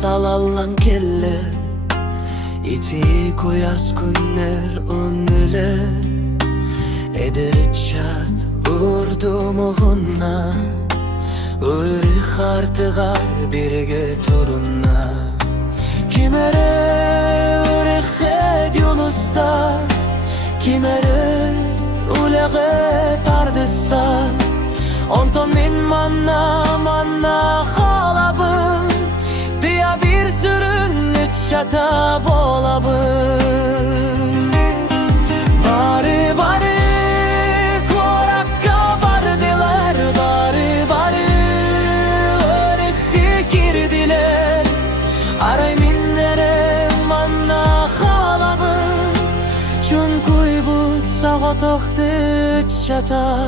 salallan kelle iti koyas kunner onüle Ederetçat vurdum ohunna Uyri hartıgar birge torunna Kimere üreket yolusta Kimere uleget ardista Onton min manna halabın Diya bir sürün üç şata bolabın Bari bari korakka bardiler Bari bari öyle fikir diler Aray minlere manna halabın Çünkü bu sağa tohtu üç şata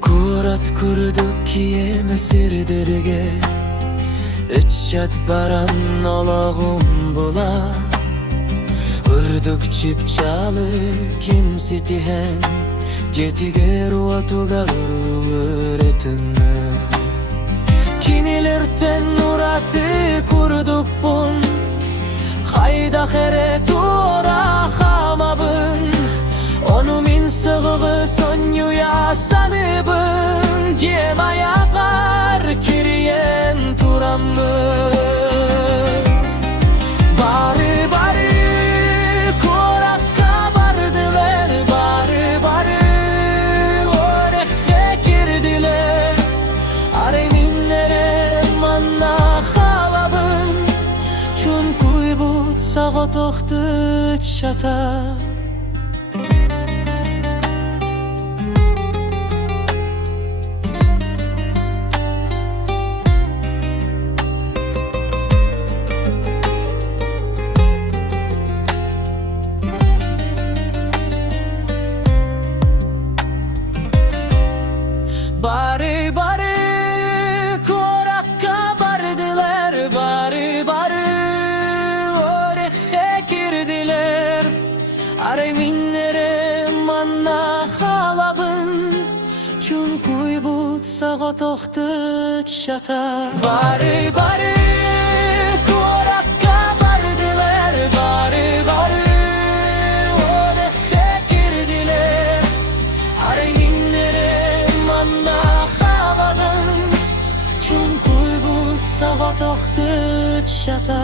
Kurat kurduk ki mesir derge Üç çat baran olağım bula Urduk çipçalı kimsi tihen Cetige ruatuga öğretinme Kinilerten uratı kurduk bun Hayda heret ora hamabın Onu min sığığı sonyuya sanıbın Cem ayaklar kiriyen turamlı Bari bari korakka bardiler Bari bari orefke girdiler Areminlere manna halabın Çünkü bu sağa tohtu çata Bari bari korakka bardiler Bari bari orefke girdiler Areminlere manna halabın Çünkü bu sağa tohtu çata Bari bari korakka bardiler Bari bari orefke girdiler Areminlere manna halabın Çünkü bu sağa tohtu çata